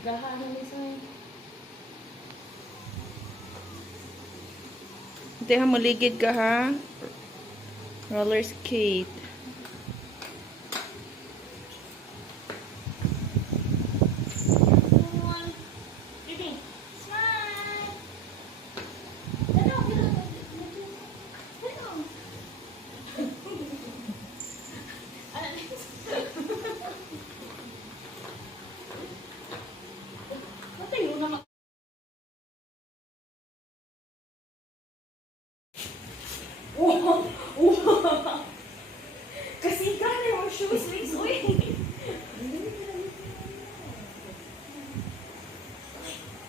Gahahan ni Soy. Hindi ha, maligid ka ha. Roller skate. Kasi gano'n yung shoes, Liz. Uy!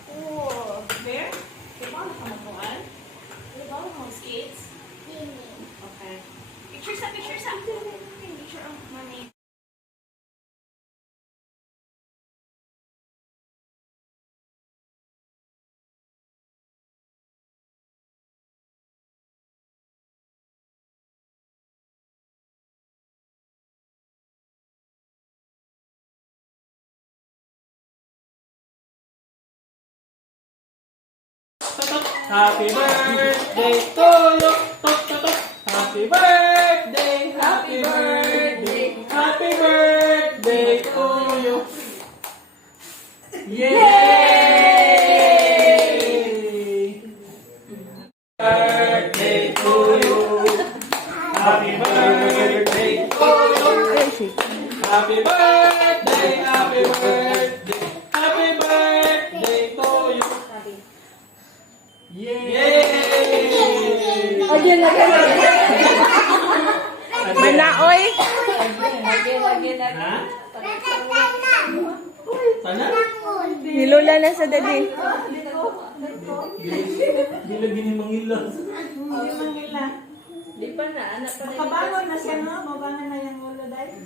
Oh, Bear? Kailangan ka mabuhan? Kailangan ka skates? Okay. Picture sa. Picture of money. Happy birthday to you. Happy birthday, happy birthday, happy birthday to you. Yay! Birthday to you. Happy birthday to you. Happy birthday, happy birthday, happy birthday to you. Yay! Manaoy. Ha? Sana? Nilula na sa dadi. Di lagi ni mangila. Di pa na, anak pa na. Makabangon na siya, no? Mabangon na yung ulo dahil.